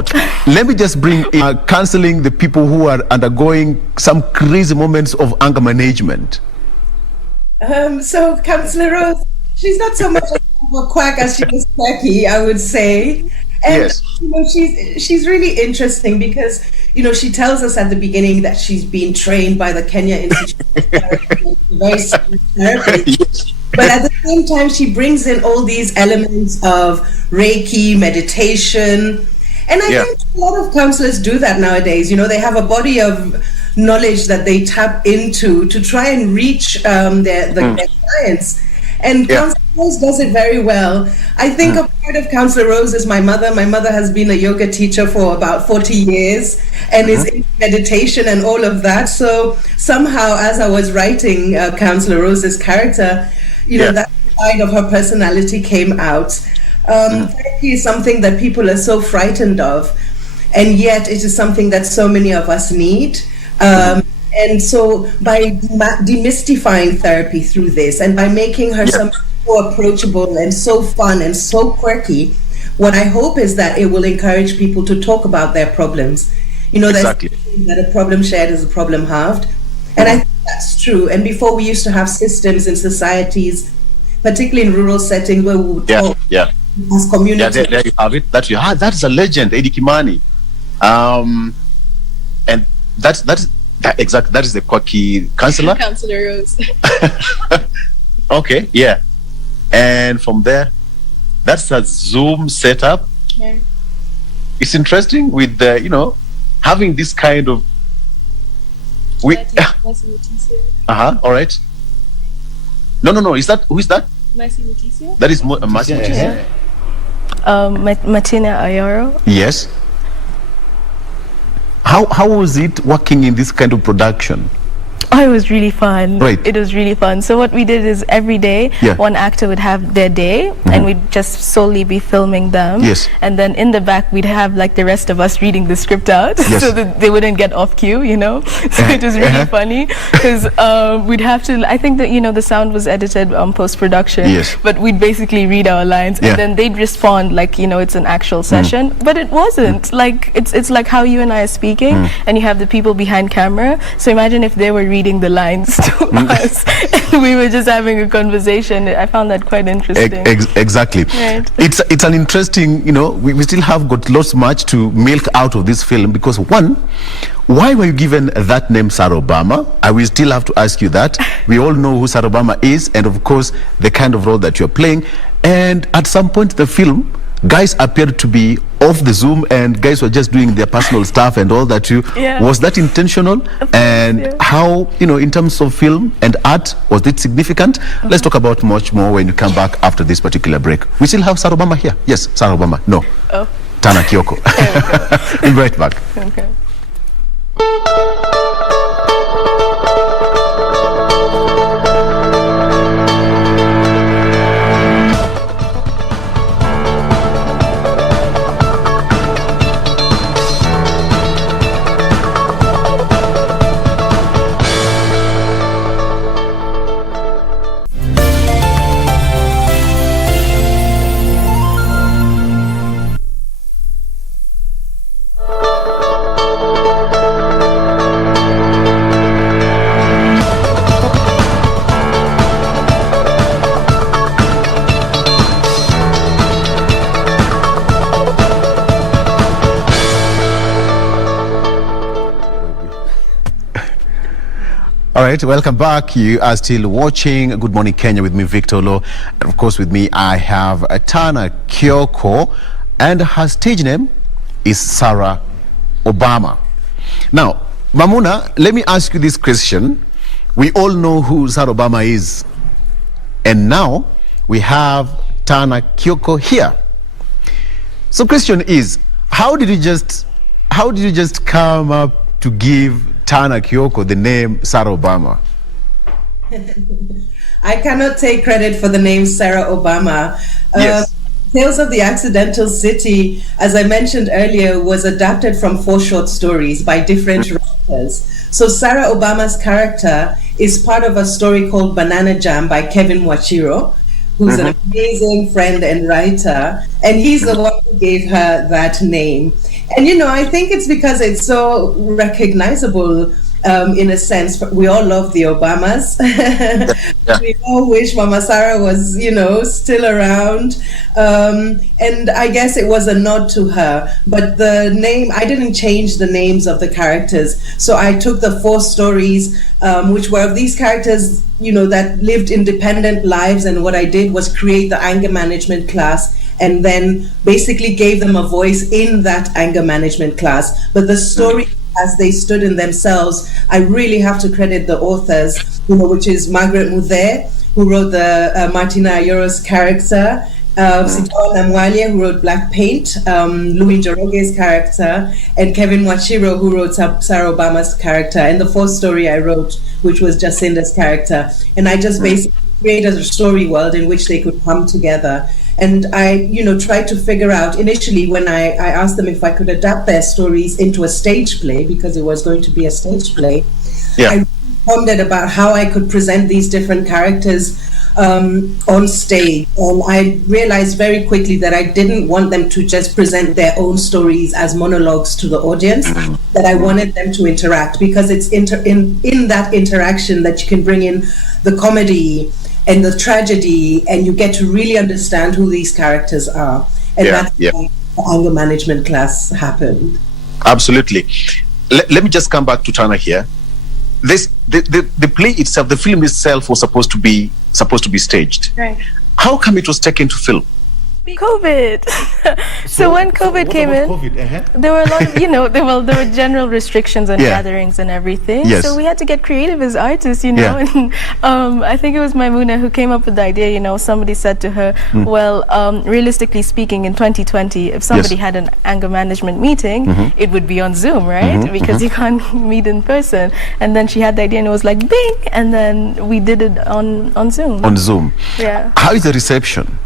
out. Let me just bring in counseling the people who are undergoing some crazy moments of anger management. So Councillor Rose, she's not so much of a quack as she was quacky, I would say. And yes. She's really interesting because she tells us at the beginning that she's been trained by the Kenya Institute of Therapy, very serious therapy. Yes. But at the same time, she brings in all these elements of Reiki, meditation. And I think a lot of counselors do that nowadays. They have a body of knowledge that they tap into to try and reach their clients. And Councillor Rose does it very well. I think a part of Councillor Rose is my mother. My mother has been a yoga teacher for about 40 years and is in meditation and all of that. So somehow, as I was writing Councillor Rose's character, that side of her personality came out. Therapy is something that people are so frightened of, and yet it is something that so many of us need. And so by demystifying therapy through this and by making her so approachable and so fun and so quirky, what I hope is that it will encourage people to talk about their problems. Exactly. That a problem shared is a problem halved. And I think that's true. And before, we used to have systems in societies, particularly in rural settings, where we would talk as community. There you have it. That's a legend, Eddie Kimani. And that is the quirky counselor. Councillor Rose. Okay, yeah. And from there, that's a Zoom setup. Yeah. It's interesting with the, having this kind of. All right. No. Who is that? Mercy Muticio. That is Mercy Muticio. Martina Ayoro. Yes. How was it working in this kind of production? Oh, it was really fun. Right. It was really fun. So what we did is every day, one actor would have their day, and we'd just solely be filming them. Yes. And then in the back, we'd have like the rest of us reading the script out, so that they wouldn't get off cue, So it was really funny because we'd have to. I think that the sound was edited post-production. Yes. But we'd basically read our lines, and then they'd respond like it's an actual session. But it wasn't like it's like how you and I are speaking, and you have the people behind camera. So imagine if they were reading the lines to us and we were just having a conversation. I found that quite interesting. Exactly. Right. It's an interesting, we still have got lots much to milk out of this film because one, why were you given that name, Sarah Obama? I will still have to ask you that. We all know who Sarah Obama is and of course the kind of role that you're playing. And at some point in the film, guys appeared to be off the Zoom and guys were just doing their personal stuff and all that too. Was that intentional? And how, in terms of film and art, was it significant? Let's talk about much more when you come back after this particular break. We still have Sarah Obama here. Yes, Sarah Obama. No. Tana, Kioko. We'll be right back. Okay. All right, welcome back. You are still watching Good Morning Kenya with me, Victor Oloo. And of course, with me, I have Tana Kioko, and her stage name is Sarah Obama. Now, Maimuna, let me ask you this question. We all know who Sarah Obama is. And now we have Tana Kioko here. So question is, how did you just come up to give Tana Kioko the name Sarah Obama? I cannot take credit for the name Sarah Obama. Yes. Tales of the Accidental City, as I mentioned earlier, was adapted from 4 short stories by different writers. So Sarah Obama's character is part of a story called Banana Jam by Kevin Wachiro, who's an amazing friend and writer, and he's the one who gave her that name. And I think it's because it's so recognizable. In a sense, we all love the Obamas. We all wish Mama Sarah was, still around. And I guess it was a nod to her. But the name, I didn't change the names of the characters. So I took the 4 stories, which were of these characters, that lived independent lives. And what I did was create the anger management class and then basically gave them a voice in that anger management class. But the story, as they stood in themselves, I really have to credit the authors, which is Margaret Muthe, who wrote the Martina Ayoro's character, Sitawa Namwalia, who wrote Black Paint, Louis Njoroge's character, and Kevin Mwachiro, who wrote Sarah Obama's character, and the 4th story I wrote, which was Jacinda's character. And I just basically created a story world in which they could come together. And I, tried to figure out initially when I asked them if I could adapt their stories into a stage play, because it was going to be a stage play. I pondered about how I could present these different characters on stage. And I realized very quickly that I didn't want them to just present their own stories as monologues to the audience, that I wanted them to interact, because it's in that interaction that you can bring in the comedy and the tragedy, and you get to really understand who these characters are. And that's why the anger management class happened. Absolutely. Let me just come back to Tana here. The play itself, the film itself, was supposed to be staged. Right. How come it was taken to film? COVID. So when COVID came in, there were a lot of, there were general restrictions on gatherings and everything. Yes. So we had to get creative as artists, And I think it was Maimuna who came up with the idea. Somebody said to her, well, realistically speaking, in 2020, if somebody had an anger management meeting, it would be on Zoom, right? Because you can't meet in person. And then she had the idea, and it was like, bing! And then we did it on Zoom. On Zoom. Yeah. How is the reception?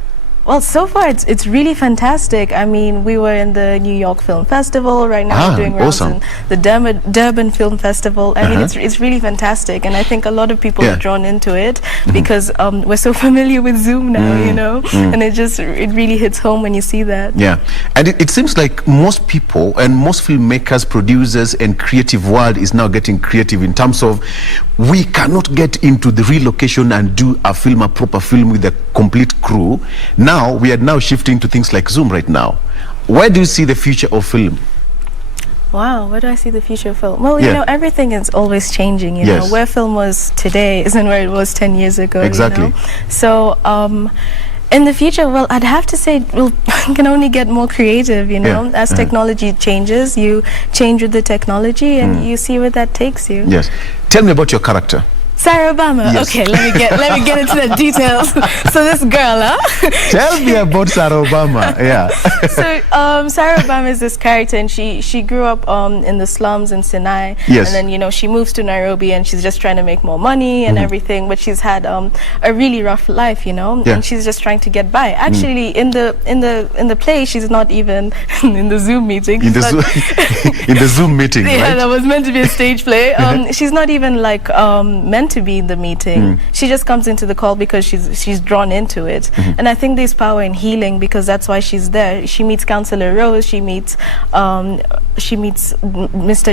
Well, so far it's really fantastic. I mean, we were in the New York Film Festival. Right now we're doing rounds in the Durban Film Festival. I mean, it's really fantastic, and I think a lot of people are drawn into it because we're so familiar with Zoom now, and it really hits home when you see that. Yeah, and it seems like most people and most filmmakers, producers, and creative world is now getting creative in terms of we cannot get into the real location and do a proper film with a complete crew. Now we are now shifting to things like Zoom right now. Where do you see the future of film? Wow, where do I see the future of film? Well, everything is always changing, you know. Where film was today isn't where it was 10 years ago. Exactly. So in the future, well, I'd have to say we can only get more creative, as technology changes, you change with the technology and you see where that takes you. Yes. Tell me about your character. Sarah Obama. Yes. Okay, let me get into the details. So this girl, Tell me about Sarah Obama. Yeah. So Sarah Obama is this character, and she grew up in the slums in Sinai. Yes. And then she moves to Nairobi, and she's just trying to make more money and everything. But she's had a really rough life, and she's just trying to get by. Actually, in the play, she's not even in the Zoom meeting. In the Zoom meeting. Yeah, right? That was meant to be a stage play. She's not even like meant to be in the meeting. She just comes into the call because she's drawn into it. And I think there's power in healing, because that's why she's there. She meets Counselor Rose, she meets Mr.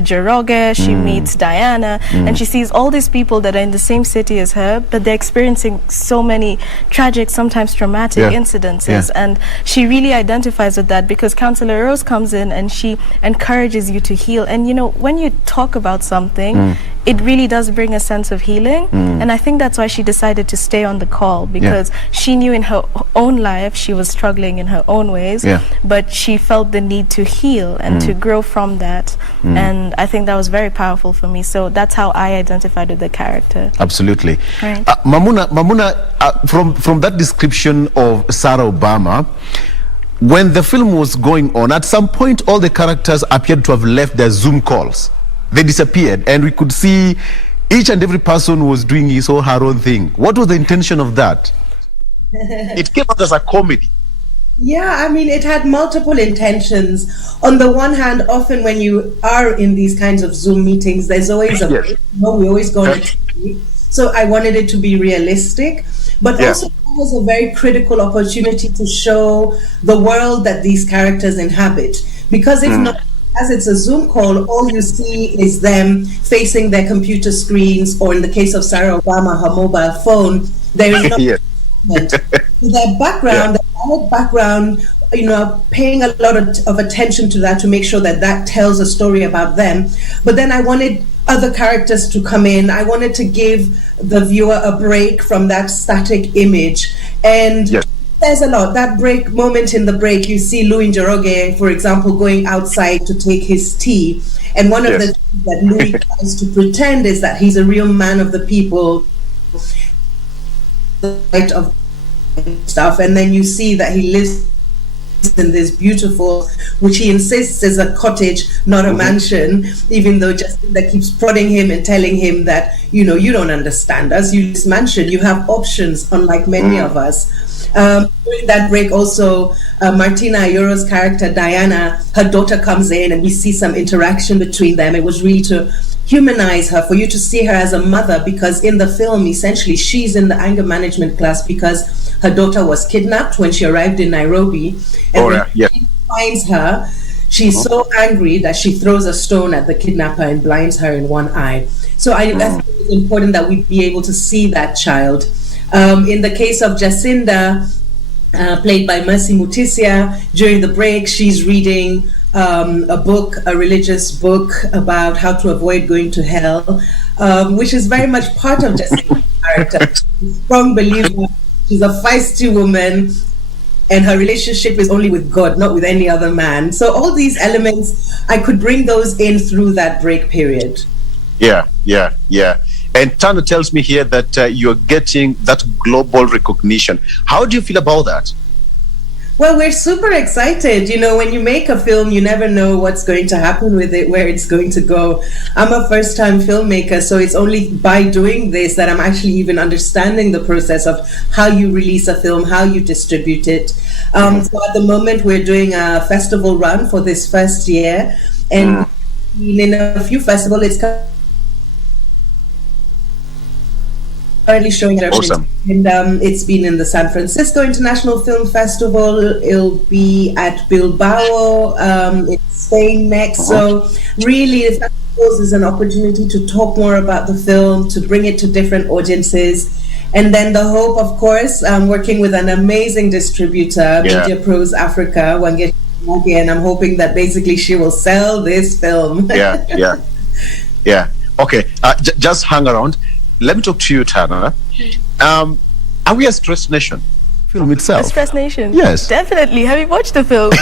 Njoroge, she meets Diana, and she sees all these people that are in the same city as her, but they're experiencing so many tragic, sometimes traumatic incidences, and she really identifies with that, because Counselor Rose comes in and she encourages you to heal. And when you talk about something, it really does bring a sense of healing. And I think that's why she decided to stay on the call, because she knew in her own life she was struggling in her own ways, but she felt the need to heal and to grow from that. And I think that was very powerful for me. So that's how I identified with the character. Absolutely. Right. Maimuna, from that description of Sarah Obama, when the film was going on, at some point all the characters appeared to have left their Zoom calls. They disappeared, and we could see each and every person was doing his or her own thing. What was the intention of that? It came out as a comedy. Yeah, I mean, it had multiple intentions. On the one hand, often when you are in these kinds of Zoom meetings, there's always we always go on TV. So I wanted it to be realistic, but also was a very critical opportunity to show the world that these characters inhabit. Because if not, as it's a Zoom call, all you see is them facing their computer screens, or in the case of Sarah Obama, her mobile phone. There is no their background, the background, paying a lot of attention to that to make sure that that tells a story about them. But then I wanted other characters to come in. I wanted to give the viewer a break from that static image. And there's a lot. That break moment in the break, you see Louis Njoroge, for example, going outside to take his tea. And one of the things that Louis tries to pretend is that he's a real man of the people, of stuff. And then you see that he lives in this beautiful, which he insists is a cottage, not a mansion, even though Jacinda keeps prodding him and telling him that, you don't understand us, you this mansion, you have options, unlike many of us. During that break also, Martina Ayoro's character, Diana, her daughter comes in and we see some interaction between them. It was really to humanize her, for you to see her as a mother, because in the film, essentially, she's in the anger management class because her daughter was kidnapped when she arrived in Nairobi. And when she finds her, she's so angry that she throws a stone at the kidnapper and blinds her in one eye. So I think it's important that we be able to see that child. In the case of Jacinda, played by Mercy Mutisia, during the break, she's reading a religious book about how to avoid going to hell, which is very much part of Jacinda's character. Strong believer. She's a feisty woman, and her relationship is only with God, not with any other man. So all these elements, I could bring those in through that break period. Yeah. And Tana tells me here that you're getting that global recognition. How do you feel about that? Well, we're super excited. When you make a film, you never know what's going to happen with it, where it's going to go. I'm a first-time filmmaker, so it's only by doing this that I'm actually even understanding the process of how you release a film, how you distribute it. So at the moment, we're doing a festival run for this first year, and in a few festivals, it's currently showing at awesome. And it's been in the San Francisco International Film Festival. It'll be at Bilbao in Spain next. So really, the festivals is an opportunity to talk more about the film, to bring it to different audiences. And then the hope, of course, working with an amazing distributor, Media Pros Africa, Wange, and I'm hoping that basically she will sell this film. Yeah. Okay, just hang around. Let me talk to you, Tana. Are we a stressed nation? Film itself. A stressed nation? Yes. Definitely. Have you watched the film?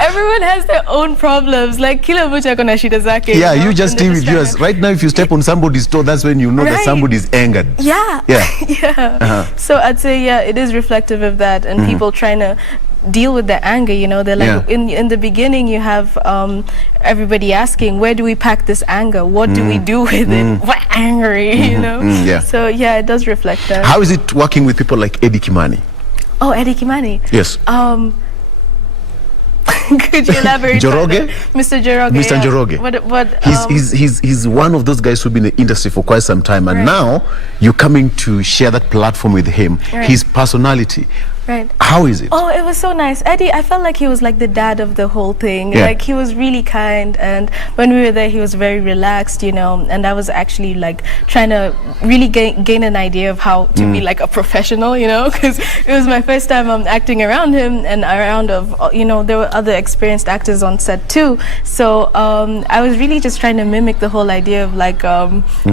Everyone has their own problems. Like Kila Mucha Konashida Zake. Yeah, you just deal with yours. Right now, if you step on somebody's toe, that's when you know that somebody's angered. Yeah. So I'd say, it is reflective of that, and people trying to deal with the anger. They're like, in the beginning you have everybody asking, where do we pack this anger, what do we do with it, we're angry, So it does reflect that. How is it working with people like Eddie Kimani? Oh, Eddie Kimani. Yes. Could you elaborate? Njoroge? Mr. Njoroge. Mr. Njoroge. What? He's one of those guys who've been in the industry for quite some time, and now you're coming to share that platform with him. His personality. Right. How is it? Oh, it was so nice. Eddie, I felt like he was like the dad of the whole thing. Like, he was really kind, and when we were there, he was very relaxed, and I was actually like trying to really gain an idea of how to be like a professional, because it was my first time acting around him and around there were other experienced actors on set too. So I was really just trying to mimic the whole idea of like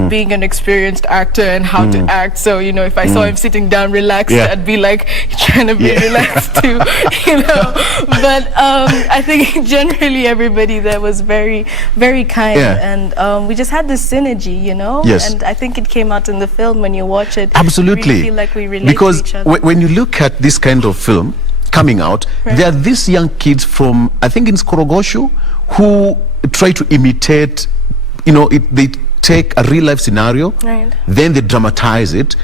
being an experienced actor and how to act. So, if I saw him sitting down relaxed, I'd be like trying to be relaxed too, But I think generally everybody there was very, very kind, and we just had this synergy, Yes. And I think it came out in the film when you watch it. Absolutely. You really feel like we relate because to each other. when you look at this kind of film coming out, there are these young kids from, I think in Skorogosho, who try to imitate, they take a real life scenario, then they dramatize it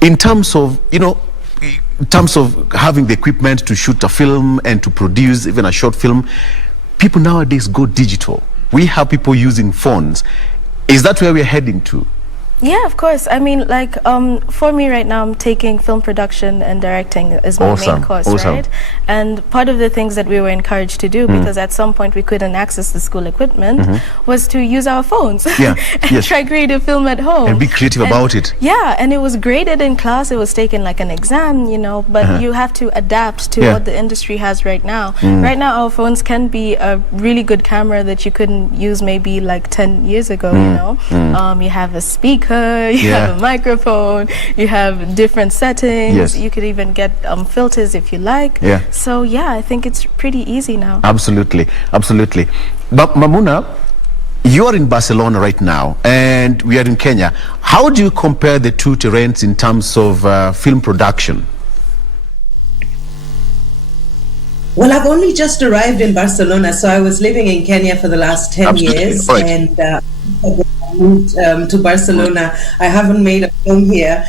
in terms of, in terms of having the equipment to shoot a film and to produce even a short film. People nowadays go digital. We have people using phones. Is that where we're heading to? Yeah, of course. I mean, like, for me right now, I'm taking film production and directing as my main course, right? And part of the things that we were encouraged to do, because at some point we couldn't access the school equipment, was to use our phones and try creative film at home. And be creative about it. Yeah, and it was graded in class. It was taken like an exam, you know, but you have to adapt to what the industry has right now. Right now, our phones can be a really good camera that you couldn't use maybe like 10 years ago, you know. You have a speaker, you have a microphone, you have different settings, you could even get filters if you like. So yeah, I think it's pretty easy now. Absolutely, absolutely. But Maimuna, you are in Barcelona right now and we are in Kenya. How do you compare the two terrains in terms of film production? Well, I've only just arrived in Barcelona, so I was living in Kenya for the last 10 years, and I moved to Barcelona. I haven't made a film here.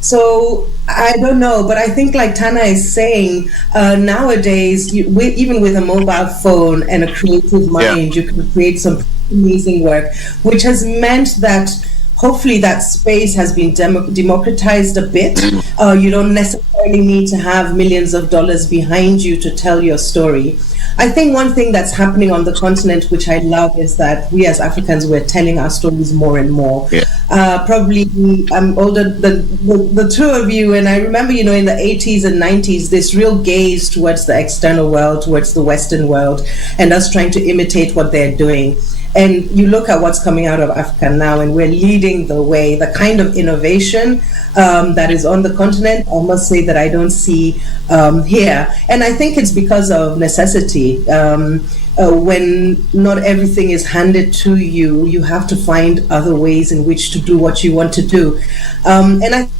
So I don't know, but I think like Tana is saying, nowadays, even with a mobile phone and a creative mind, you can create some amazing work, which has meant that hopefully that space has been democratized a bit. You don't necessarily need to have millions of dollars behind you to tell your story. I think one thing that's happening on the continent, which I love, is that we as Africans, we're telling our stories more and more. Probably I'm older than the two of you, and I remember, you know, in the 80s and 90s, this real gaze towards the external world, towards the Western world, and us trying to imitate what they're doing. And you look at what's coming out of Africa now, and we're leading the way. The kind of innovation that is on the continent, I must say that I don't see here. And I think it's because of necessity. When not everything is handed to you, you have to find other ways in which to do what you want to do. And I think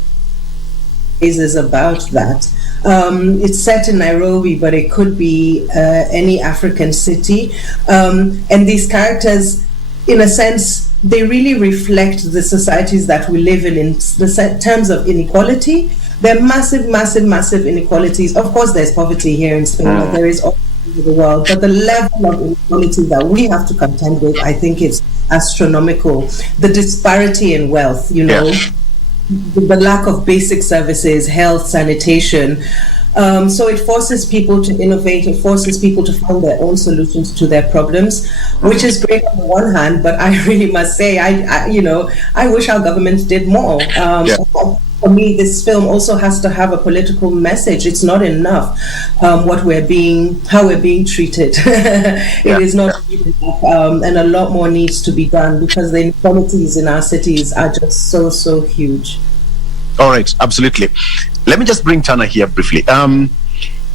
is about that. It's set in Nairobi, but it could be any African city. And these characters, in a sense, they really reflect the societies that we live in the terms of inequality. There are massive, massive, massive inequalities. Of course, there's poverty here in Spain, but there is all over the world. But the level of inequality that we have to contend with, I think, is astronomical. The disparity in wealth, you know, the lack of basic services, health, sanitation. So it forces people to innovate, it forces people to find their own solutions to their problems, which is great on the one hand, but I really must say, I wish our government did more. For me, this film also has to have a political message. It's not enough how we're being treated. It is not enough, and a lot more needs to be done because the inequalities in our cities are just so huge. All right, absolutely. Let me just bring Tana here briefly.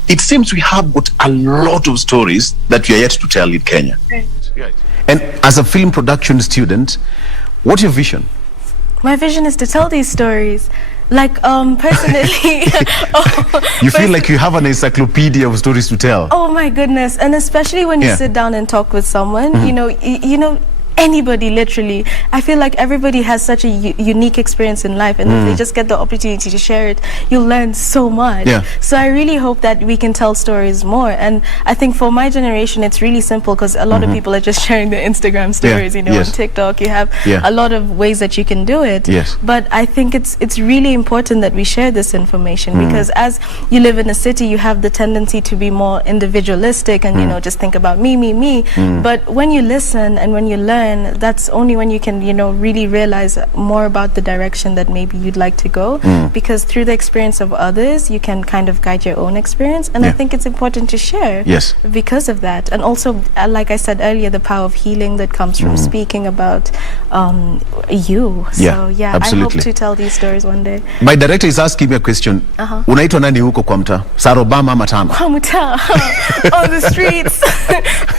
It seems we have got a lot of stories that we are yet to tell in Kenya. Right. And as a film production student, what's your vision? My vision is to tell these stories. Like, personally... You feel like you have an encyclopedia of stories to tell. Oh my goodness. And especially when you sit down and talk with someone, you know, anybody, literally, I feel like everybody has such a unique experience in life, and if they just get the opportunity to share it, you'll learn so much. So I really hope that we can tell stories more. And I think for my generation, it's really simple because a lot of people are just sharing their Instagram stories, you know, on TikTok. You have a lot of ways that you can do it. But I think it's really important that we share this information because as you live in a city, you have the tendency to be more individualistic and, you know, just think about me. But when you listen and when you learn, that's only when you can, you know, really realize more about the direction that maybe you'd like to go, because through the experience of others you can kind of guide your own experience, and I think it's important to share because of that. And also, like I said earlier, the power of healing that comes from speaking about you. So yeah, absolutely. I hope to tell these stories one day. My director is asking me a question. Unaitwa nani huko kwa mtaa? Sarobama ama Tana? Kwa mtaa. On the streets.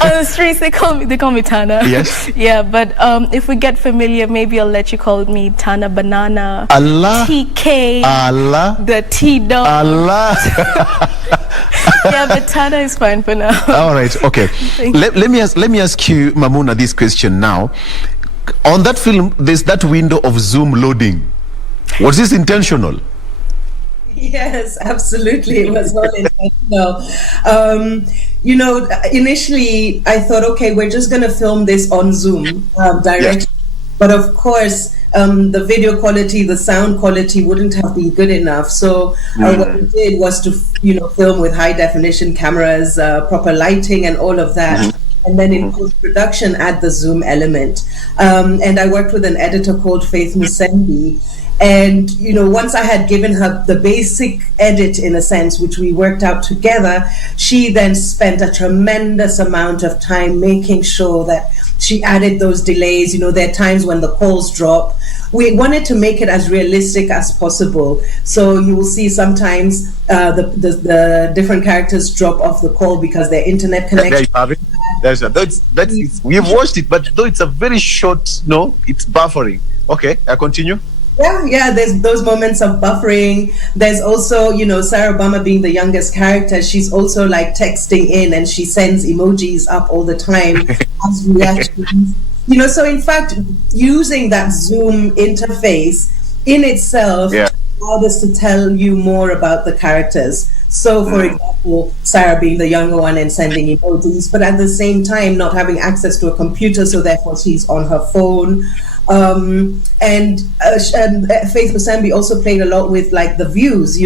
On the streets they call me Tana. Yes. Yeah, but if we get familiar, maybe I'll let you call me Tana Banana. Allah. TK. Allah. The T-Dog. Allah. Yeah, but Tana is fine for now. All right, okay. Let me ask you, Maimuna, this question now. On that film, there's that window of zoom loading. Was this intentional? Yes, absolutely. It was all intentional. You know, initially I thought, okay, we're just going to film this on Zoom directly. But of course, the video quality, the sound quality wouldn't have been good enough. So what we did was to, film with high definition cameras, proper lighting, and all of that. And then in post-production, add the zoom element. And I worked with an editor called Faith Musembi. And, once I had given her the basic edit, in a sense, which we worked out together, she then spent a tremendous amount of time making sure that she added those delays. There are times when the calls drop. We wanted to make it as realistic as possible. So you will see sometimes the different characters drop off the call because their internet connection. There you have it. We've watched it, but though it's a very short, it's buffering. Okay, I continue. Yeah, there's those moments of buffering. There's also, Sarah Obama being the youngest character, she's also like texting in and she sends emojis up all the time as reactions. So in fact, using that Zoom interface in itself allowed us to tell you more about the characters. So, for example, Sarah being the younger one and sending emojis, but at the same time not having access to a computer, so therefore she's on her phone. And Faith Musembi also played a lot with like the views.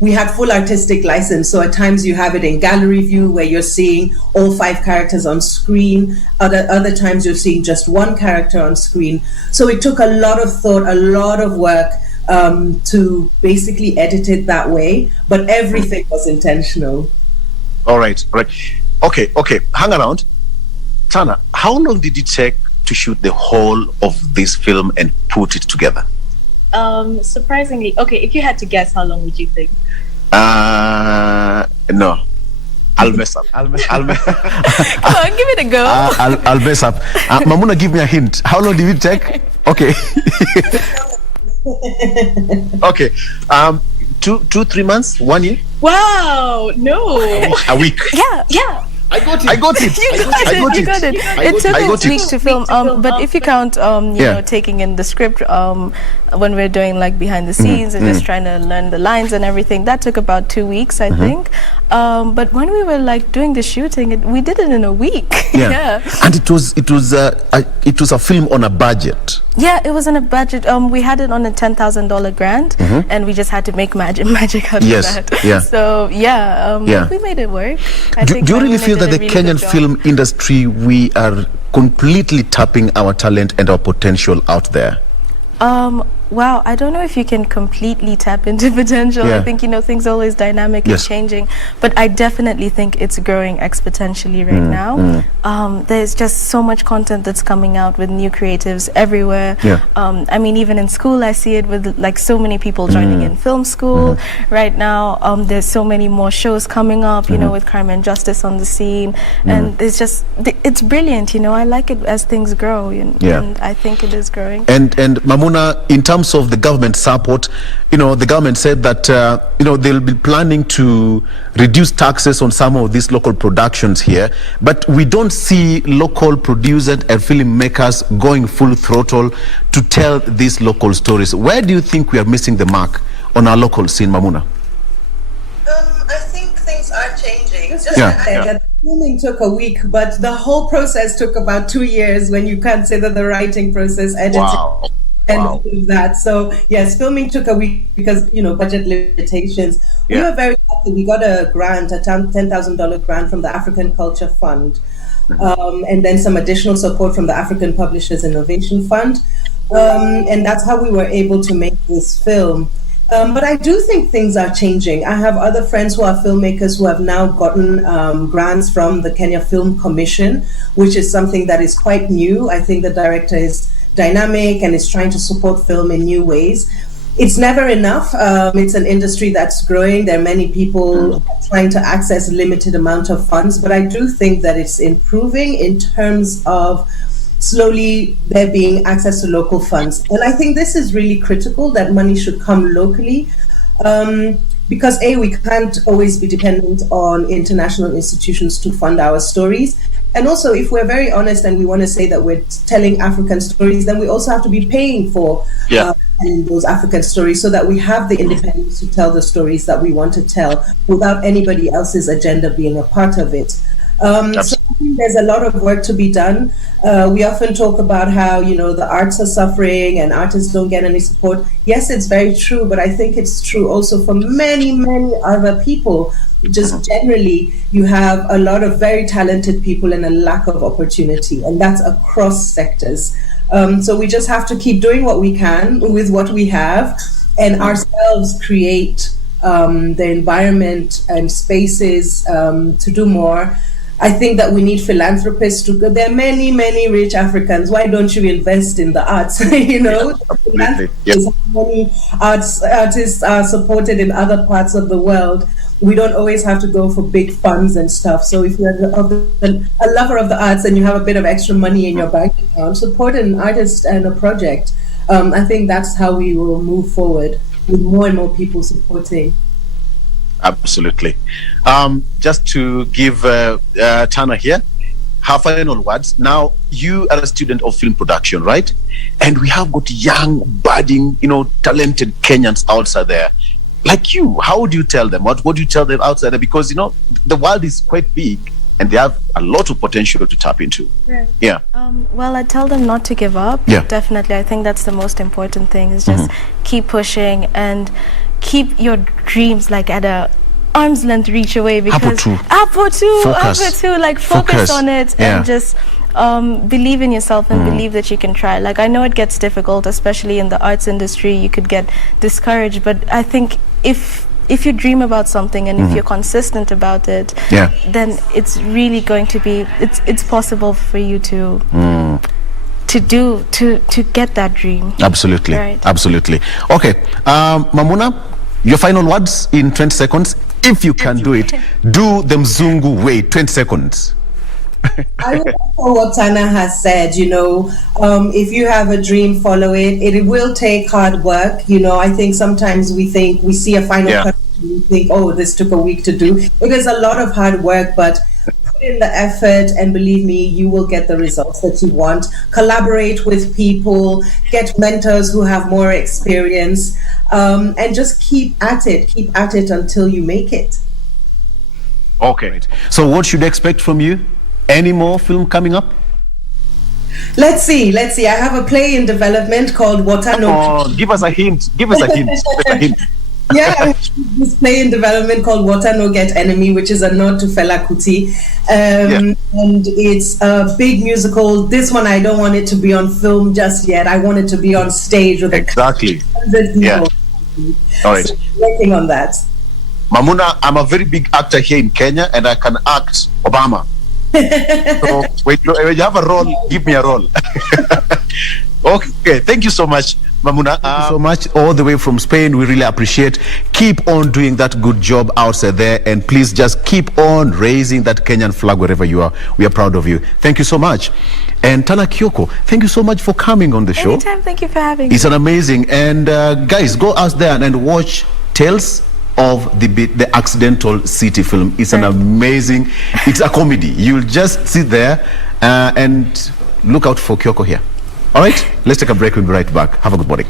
We had full artistic license, so at times you have it in gallery view where you're seeing all 5 characters on screen. Other times you're seeing just one character on screen. So it took a lot of thought, a lot of work to basically edit it that way, but everything was intentional. All right. Okay, hang around. Tana, how long did it take to shoot the whole of this film and put it together? Surprisingly, okay, if you had to guess, how long would you think? No. I'll mess up. Come on, give it a go. I'll mess up. Maimuna, give me a hint. How long did it take? Okay. Okay. 2-3 months? 1 year? Wow, no. A week. Yeah. I got it. You got it. It took a week to film. But if you count, taking in the script, when we're doing like behind the scenes and just trying to learn the lines and everything, that took about 2 weeks, I think. But when we were like doing the shooting, we did it in a week. Yeah. And it was a film on a budget. Yeah, it was on a budget. We had it on a $10,000 grant, and we just had to make magic out of that. Yeah. So we made it work. Do you really feel that the Kenyan film industry, we are completely tapping our talent and our potential out there? Wow, I don't know if you can completely tap into potential. I think, things are always dynamic and changing. But I definitely think it's growing exponentially right now. There's just so much content that's coming out with new creatives everywhere. I mean, even in school, I see it with like so many people joining in film school right now. There's so many more shows coming up, with crime and justice on the scene. And it's brilliant, I like it as things grow. And I think it is growing. And Maimuna, in terms of the government support, the government said that they'll be planning to reduce taxes on some of these local productions here, but we don't see local producers and filmmakers going full throttle to tell these local stories. Where do you think we are missing the mark on our local scene, Maimuna? I think things are changing. The filming took a week, but the whole process took about 2 years when you consider the writing process, editing. Wow. And all of that. So yes, filming took a week because budget limitations. We were very lucky. We got a grant, a $10,000 grant from the African Culture Fund, and then some additional support from the African Publishers Innovation Fund, and that's how we were able to make this film. But I do think things are changing. I have other friends who are filmmakers who have now gotten grants from the Kenya Film Commission, which is something that is quite new. I think the director is dynamic and is trying to support film in new ways. It's never enough. It's an industry that's growing. There are many people trying to access a limited amount of funds, but I do think that it's improving in terms of slowly there being access to local funds. And I think this is really critical, that money should come locally. Because we can't always be dependent on international institutions to fund our stories. And also, if we're very honest and we want to say that we're telling African stories, then we also have to be paying for telling those African stories so that we have the independence to tell the stories that we want to tell without anybody else's agenda being a part of it. So I think there's a lot of work to be done. We often talk about how, the arts are suffering and artists don't get any support. Yes, it's very true, but I think it's true also for many, many other people. Just generally, you have a lot of very talented people and a lack of opportunity, and that's across sectors. So we just have to keep doing what we can with what we have, and ourselves create the environment and spaces to do more. I think that we need philanthropists to go. There are many, many rich Africans. Why don't you invest in the arts? Many artists are supported in other parts of the world. We don't always have to go for big funds and stuff. So if you're a lover of the arts and you have a bit of extra money in your bank account, support an artist and a project. I think that's how we will move forward, with more and more people supporting. Absolutely. Just to give Tana here her final words. Now, you are a student of film production, right? And we have got young, budding, talented Kenyans outside there. Like you, how would you tell them? What would you tell them outside there? Because, the world is quite big and they have a lot of potential to tap into. Right. Yeah. Well, I tell them not to give up. Yeah. Definitely. I think that's the most important thing, is just keep pushing and keep your dreams like at a arm's length reach away, because focus on it. And just believe in yourself and believe that you can try. Like, I know it gets difficult, especially in the arts industry. You could get discouraged, but I think if you dream about something and if you're consistent about it, then it's really going to be, it's possible for you to get that dream. Absolutely. Right. Absolutely. Okay. Maimuna, your final words in 20 seconds. If you can do it, do the Mzungu way, 20 seconds. I would echo what Tana has said. If you have a dream, follow it. It will take hard work. I think sometimes we see a final cut and we think, oh, this took a week to do. It is a lot of hard work, but put in the effort, and believe me, you will get the results that you want. Collaborate with people, get mentors who have more experience, and just keep at it until you make it. Okay. So what should I expect from you? Any more film coming up? Let's see. I have a play in development called Watano. Give us a hint. Yeah, this play in development called Water No Get Enemy, which is a nod to Fela Kuti. And it's a big musical. This one, I don't want it to be on film just yet. I want it to be on stage with exactly. 100 people. All right. So working on that. Maimuna, I'm a very big actor here in Kenya, and I can act Obama. So when you have a role, give me a role. Okay, thank you so much, Maimuna. Thank you so much, all the way from Spain. We really appreciate. Keep on doing that good job outside there, and please just keep on raising that Kenyan flag wherever you are. We are proud of you. Thank you so much. And Tana, Kioko, thank you so much for coming on the show. Anytime. Thank you for having me. It's an amazing. And guys, go out there and watch Tales of the Accidental City film. It's an amazing, it's a comedy. You'll just sit there and look out for Kioko here. All right, let's take a break. We'll be right back. Have a good morning.